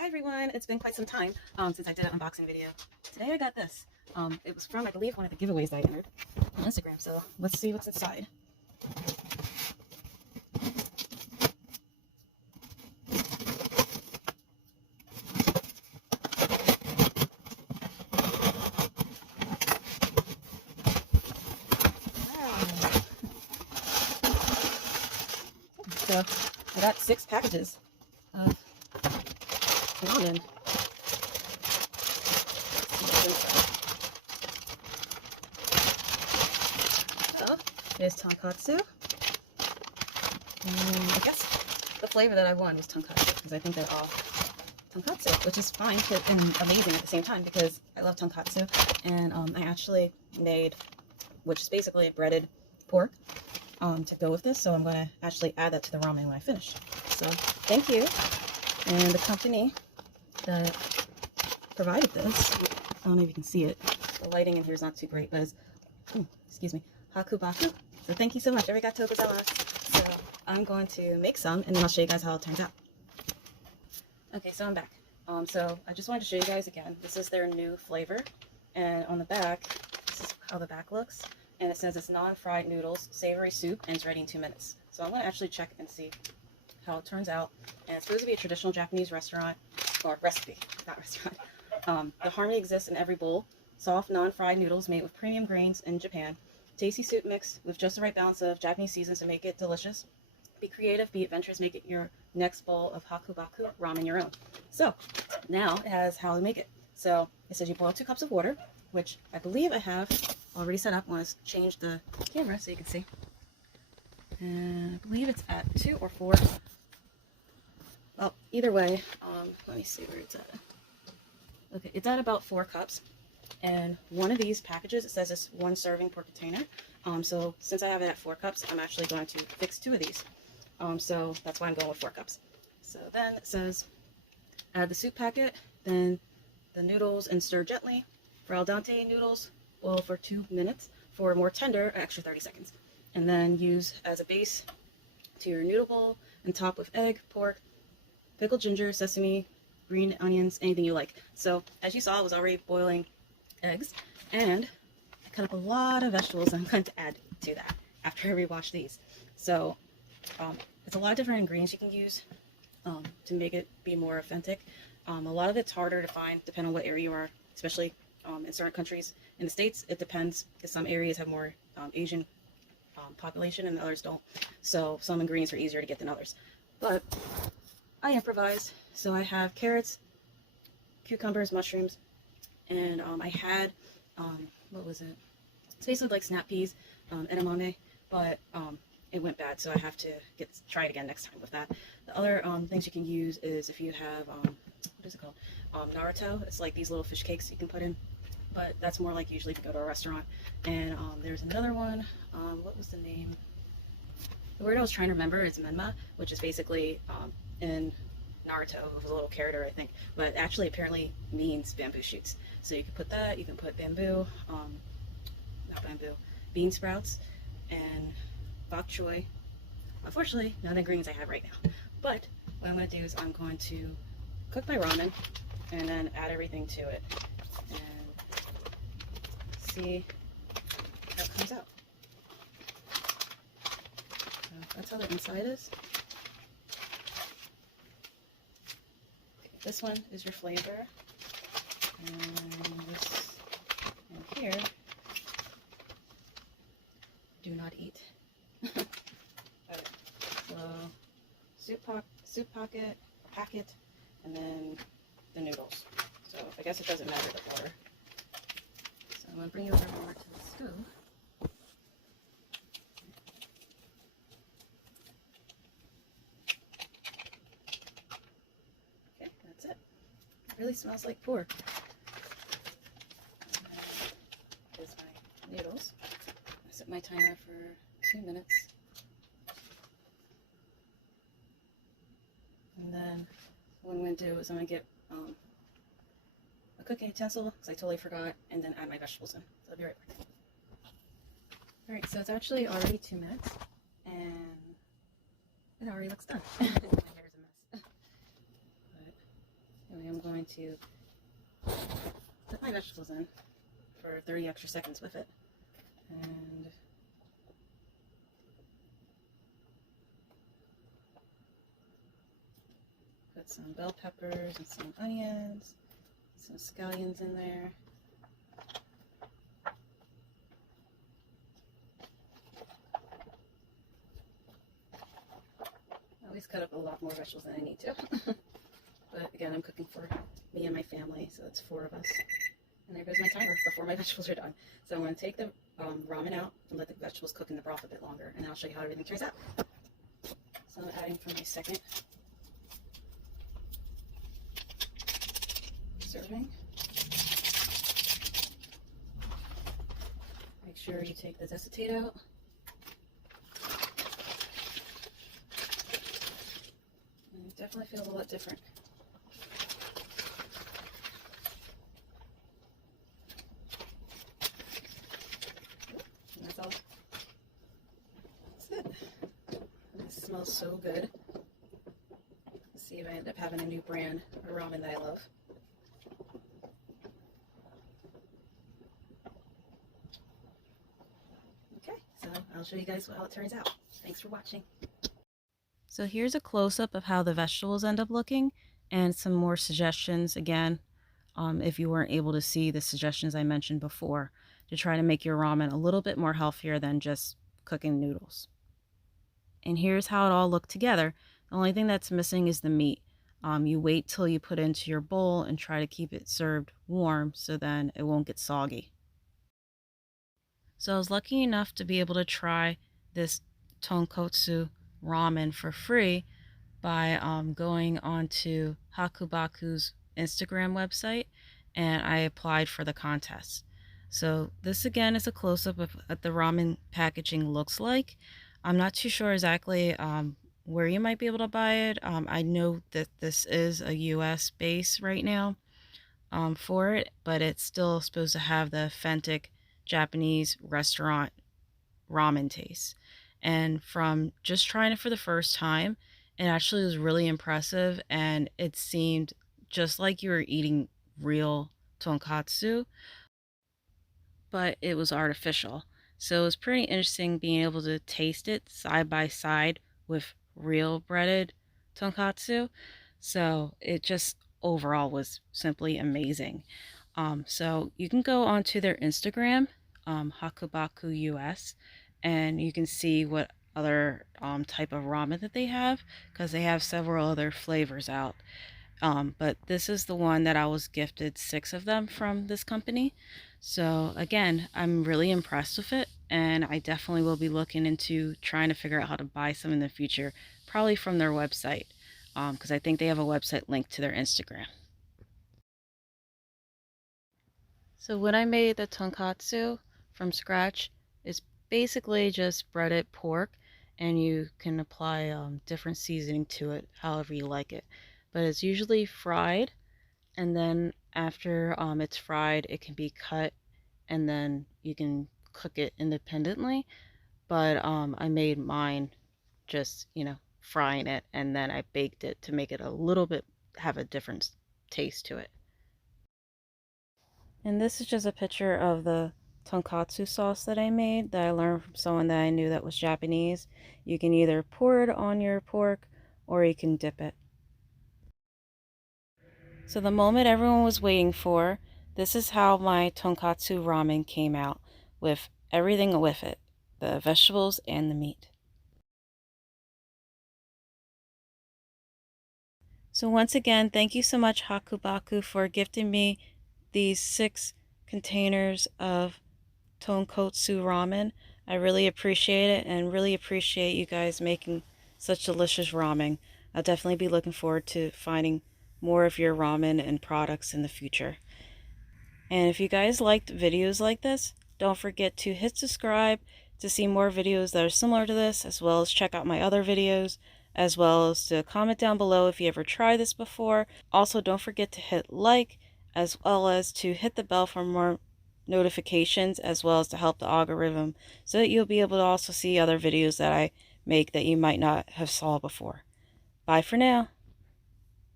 Hi everyone, it's been quite some time since I did an unboxing video. Today I got this. It was from, I believe, one of the giveaways that I entered on Instagram, so let's see what's inside. Wow. So I got 6 packages of ramen. So there's Tonkotsu. And I guess the flavor that I won was Tonkotsu because I think they're all Tonkotsu, which is fine and amazing at the same time because I love Tonkotsu. And I actually made, which is basically a breaded pork to go with this. So I'm going to actually add that to the ramen when I finish. So thank you. And the company that provided this, I don't know if you can see it, the lighting in here is not too great, but it's, excuse me, Hakubaku. So thank you so much. Arigato gozaimasu. So I'm going to make some and then I'll show you guys how it turns out. Okay, so I'm back. So I just wanted to show you guys again, this is their new flavor, and on the back, this is how the back looks, and it says it's non-fried noodles, savory soup, and it's ready in 2 minutes. So I'm going to actually check and see how it turns out. And it's supposed to be a traditional Japanese restaurant, or recipe, not restaurant. The harmony exists in every bowl. Soft, non-fried noodles made with premium grains in Japan. Tasty soup mix with just the right balance of Japanese seasons to make it delicious. Be creative, be adventurous, make it your next bowl of Hakubaku ramen your own. So now it has how to make it. So it says you boil 2 cups of water, which I believe I have already set up. I want to change the camera so you can see. And I believe it's at 2 or 4. Well, either way, let me see where it's at. Okay, it's at about 4 cups. And one of these packages, it says it's 1 serving per container. So since I have it at 4 cups, I'm actually going to fix 2 of these. So that's why I'm going with 4 cups. So then it says add the soup packet, then the noodles and stir gently. For al dente noodles, boil for 2 minutes. For more tender, extra 30 seconds. And then use as a base to your noodle bowl and top with egg, pork, pickled ginger, sesame, green onions, anything you like. So as you saw, I was already boiling eggs, and I cut up a lot of vegetables I'm going to add to that after I rewash these. So it's a lot of different ingredients you can use to make it be more authentic. A lot of it's harder to find depending on what area you are, especially in certain countries. In the States, it depends because some areas have more Asian population and others don't. So some ingredients are easier to get than others. But I improvised. So I have carrots, cucumbers, mushrooms, and I had, what was it? It's basically like snap peas, edamame, but it went bad, so I have to try it again next time with that. The other things you can use is if you have, what is it called? Naruto. It's like these little fish cakes you can put in, but that's more like usually if you go to a restaurant. And there's another one, what was the name? The word I was trying to remember is menma, which is basically in Naruto, it was a little character, I think, but actually apparently means bamboo shoots. So you can put that, you can put bamboo, not bamboo, bean sprouts, and bok choy. Unfortunately, none of the ingredients I have right now. But what I'm going to do is I'm going to cook my ramen and then add everything to it and see how it comes out. So that's how the inside is. This one is your flavor, and this in here, do not eat. Okay, so soup packet, and then the noodles. So I guess it doesn't matter the order. So I'm going to bring you over more to the stove. Really smells like pork. Here's my noodles. I set my timer for 2 minutes. And then what I'm going to do is I'm going to get a cooking utensil, because I totally forgot, and then add my vegetables in. So I'll be right back. Alright, so it's actually already 2 minutes, and it already looks done. My hair's a mess. But I'm going to put my vegetables in for 30 extra seconds with it. And put some bell peppers and some onions, some scallions in there. I always cut up a lot more vegetables than I need to. But again, I'm cooking for me and my family, so it's 4 of us. And there goes my timer before my vegetables are done. So I'm going to take the ramen out and let the vegetables cook in the broth a bit longer, and then I'll show you how everything turns out. So I'm adding for my second serving. Make sure you take the acetate out. And it definitely feels a lot different. And that's all. That's it. And it smells so good. Let's see if I end up having a new brand of ramen that I love. So I'll show you guys how it turns out. Thanks for watching. So here's a close-up of how the vegetables end up looking, and some more suggestions again, if you weren't able to see the suggestions I mentioned before, to try to make your ramen a little bit more healthier than just cooking noodles. And here's how it all looked together. The only thing that's missing is the meat. You wait till you put it into your bowl and try to keep it served warm so then it won't get soggy. So I was lucky enough to be able to try this Tonkotsu ramen for free by going onto Hakubaku's Instagram website, and I applied for the contest. So this again is a close-up of what the ramen packaging looks like. I'm not too sure exactly where you might be able to buy it. I know that this is a US base right now for it, but it's still supposed to have the authentic Japanese restaurant ramen taste. And from just trying it for the first time, it actually was really impressive, and it seemed just like you were eating real tonkatsu, but it was artificial. So it was pretty interesting being able to taste it side by side with real breaded tonkatsu. So it just overall was simply amazing. So you can go onto their Instagram, Hakubaku US, and you can see what other type of ramen that they have, because they have several other flavors out. But this is the one that I was gifted 6 of them from this company. So again, I'm really impressed with it, and I definitely will be looking into trying to figure out how to buy some in the future, probably from their website, because I think they have a website linked to their Instagram. So when I made the tonkatsu from scratch, it's basically just breaded pork, and you can apply different seasoning to it however you like it. But it's usually fried, and then after it's fried, it can be cut, and then you can cook it independently. But I made mine just, frying it, and then I baked it to make it a little bit, have a different taste to it. And this is just a picture of the tonkatsu sauce that I made that I learned from someone that I knew that was Japanese. You can either pour it on your pork or you can dip it. So the moment everyone was waiting for, this is how my tonkatsu ramen came out, with everything with it, the vegetables and the meat. So once again, thank you so much, Hakubaku, for gifting me these 6 containers of Tonkotsu ramen. I really appreciate it, and really appreciate you guys making such delicious ramen. I'll definitely be looking forward to finding more of your ramen and products in the future. And if you guys liked videos like this, don't forget to hit subscribe to see more videos that are similar to this, as well as check out my other videos, as well as to comment down below if you ever tried this before. Also, don't forget to hit like, as well as to hit the bell for more notifications, as well as to help the algorithm, so that you'll be able to also see other videos that I make that you might not have saw before. Bye for now.